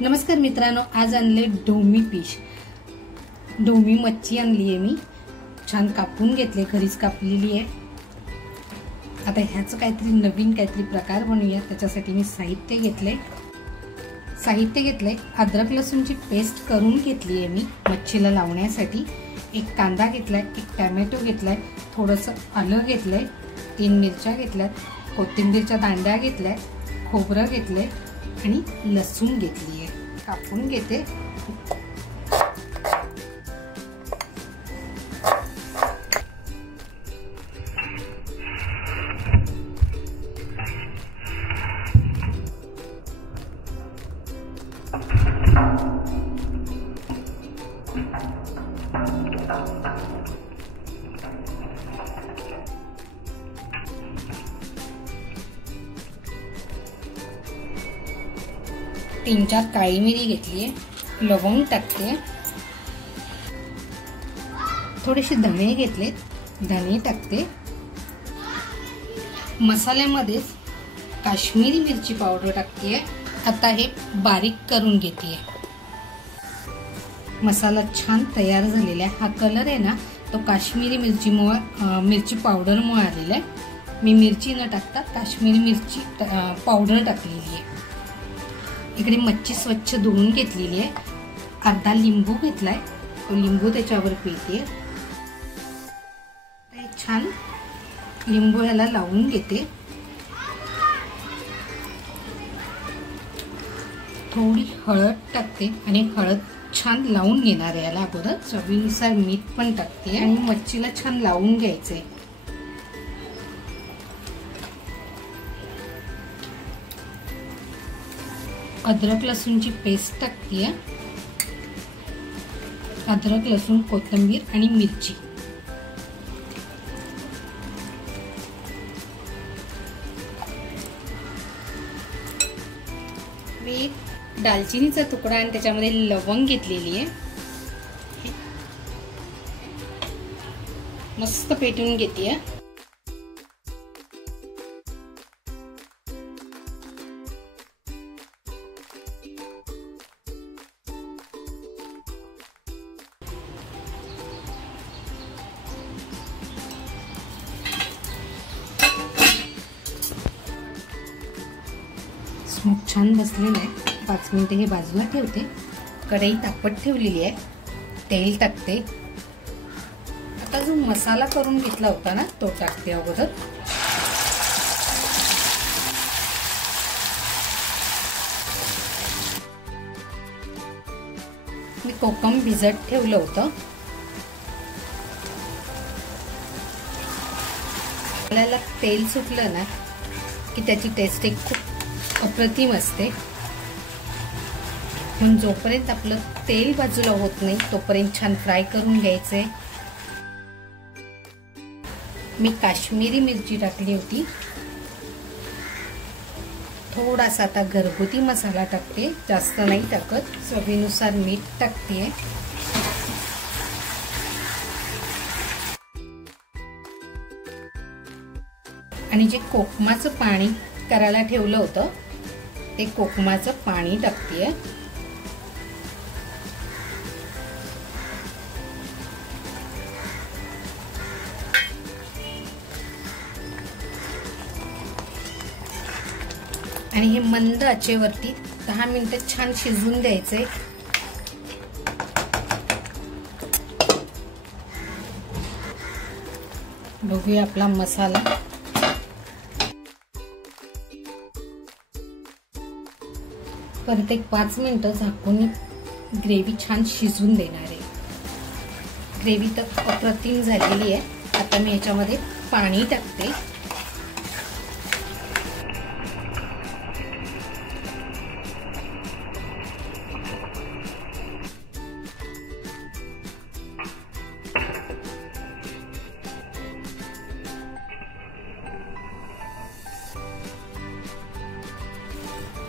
नमस्कार मित्रांनो, आज आणले ढोमी फिश। ढोमी मच्छी आणली आहे मी, छान कापून घेतले, घरीच कापलेली आहे। आता ह्याचं काहीतरी नवीन काहीतरी प्रकार बनवूया, त्याच्यासाठी मी साहित्य घेतले। अद्रक लसूणची पेस्ट करून घेतली आहे मी मच्छीला लावण्यासाठी। एक कांदा घेतलाय, एक टोमॅटो घेतलाय, थोडंसं आलं घेतलंय, 3 मिरच्या घेतल्यात, कोथिंबीरच्या दांड्या घेतल्या, खोबरं घेतलंय आणि लसूण घेतली आहे। कापून घेते। तीन चार काळी मिरी घेतली आहे, लवंग टाकते, थोडेसे धणे घेतलेत, धणे टाकते। मसाल्यामध्ये काश्मीरी मिरची पावडर टाकते। आता हे बारीक करून घेते। मसाला छान तयार झालेला आहे। हा कलर आहे ना, तो काश्मीरी मिरची पावडरमुळे आलेला आहे। मी मिरची न टाकता काश्मीरी मिरची पावडर टाकलेली आहे। इकडे मच्छी स्वच्छ धुवून घेतलेली आहे। अर्धा लिंबू घेतलाय, तो लिंबू त्याच्यावर पिळते। छान लिंबू याला लावून घेते। थोडी हळद टाकते आणि हळद छान लावून घेणार आहे याला। अगोदर चवीनुसार मीठ पण टाकते आणि मच्छीला छान लावून घ्यायचंय। अद्रक लसूणची पेस्ट टाकते। अद्रक लसूण, कोथिंबीर आणि मिरची। मी दालचिनीचा तुकडा आणि त्याच्यामध्ये लवंग घेतलेली आहे, मस्त पेटून घेते। स्मोक छान बसलेला आहे। 5 मिनिटे हे बाजूला ठेवते। कढई तापत ठेवलेली आहे, तेल टाकते। आता जो मसाला करून घेतला होता ना, तो टाकते अगोदर। मी कोकम भिजत ठेवलं होतं। आपल्याला तेल सुटलं ना की त्याची टेस्ट एक खूप अप्रतिम असते। पण जोपर्यंत आपलं तेल बाजूला होत नाही तोपर्यंत छान फ्राय करून घ्यायचे। मी काश्मीरी मिरची टाकली होती, थोडासा आता घरगुती मसाला टाकते, जास्त नाही टाकत। चवीनुसार मीठ टाकते। आणि जे कोकमाचं पाणी करायला ठेवलं होतं ते कोकमाचं पाणी टाकते। आणि हे मंद आचेवरती 10 मिनिटं छान शिजवून द्यायचे। बघूया आपला मसाला। परत एक 5 मिनिटं झाकून ग्रेव्ही छान शिजवून देणार आहे। ग्रेव्ही तर अप्रतिम झालेली आहे। आता मी याच्यामध्ये पाणी टाकते।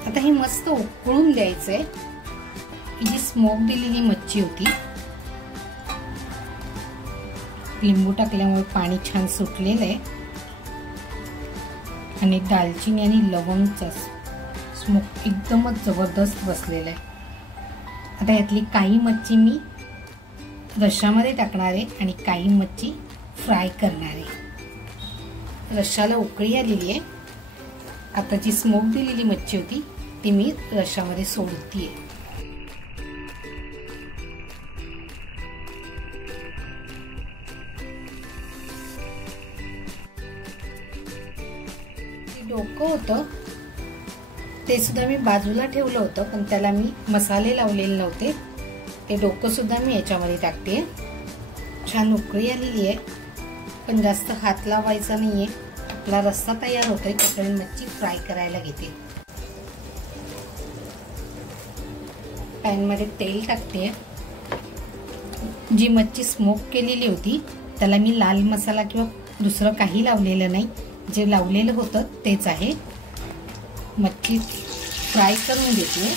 आता हे मस्त उकळून द्यायचंय। ही जी स्मोक दिलेली मच्छी होती, लिंबू टाकल्यामुळे पाणी छान सुटलेलं आहे आणि दालचिनी आणि लवंगचा स्मोक एकदमच जबरदस्त बसलेला आहे। आता यातली काही मच्छी मी रश्श्यामध्ये टाकणार आहे आणि काही मच्छी फ्राय करणार आहे। रश्श्याला उकळी आलेली आहे। आता जी स्मोक दिलेली मच्छी होती ती मी रश्श्यामध्ये सोडतीये। डोकं होतं ते सुद्धा मी बाजूला ठेवलं होतं, पण त्याला मी मसाले लावलेले नव्हते। ते डोकं सुद्धा मी याच्यामध्ये टाकते। छान उकळी आलेली आहे, पण जास्त हात लावायचा नाहीये। आपला रस्सा तयार होतोय तोपर्यंत मच्छी फ्राय करायला घेते। पॅन मध्ये तेल टाकते। जी मच्छी स्मोक केलेली होती त्याला मी लाल मसाला किंवा दुसरं काही लावलेलं नाही, जे लावलेलं होतं तेच आहे। मच्छी फ्राय करून घेते।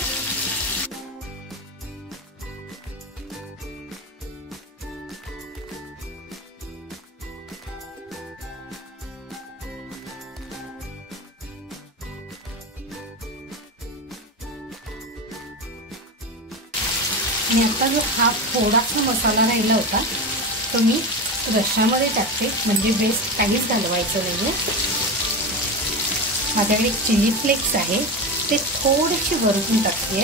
आणि आता जो हा थोडासा मसाला राहिला होता तो मी रश्श्यामध्ये टाकते, म्हणजे बेस्ट काहीच घालवायचं नाहीये। माझ्याकडे चिली फ्लेक्स आहे ते थोडेसे वरून टाकते।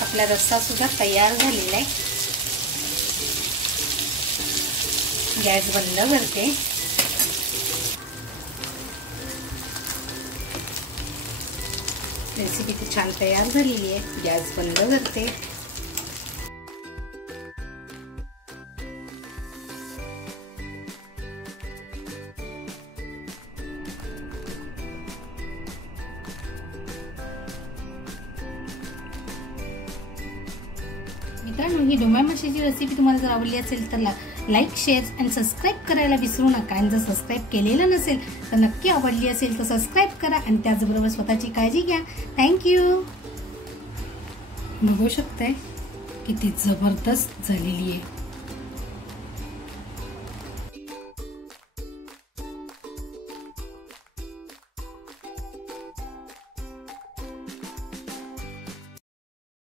आपला रस्सा सुद्धा तयार झालेला आहे। गॅस बंद करते। रेसिपी ती छान तयार झालेली आहे। गॅस बंद करते। मित्रांनो, ही डोम्या माशाची रेसिपी तुम्हाला जर आवडली असेल तर लाईक, शेअर आणि सबस्क्राईब करायला विसरू नका। आणि जर सबस्क्राईब केलेलं नसेल तर नक्की आवडली असेल तर सबस्क्राईब करा आणि त्याचबरोबर स्वतःची काळजी घ्या। थँक्यू। बघू शकताय किती जबरदस्त झालेली आहे।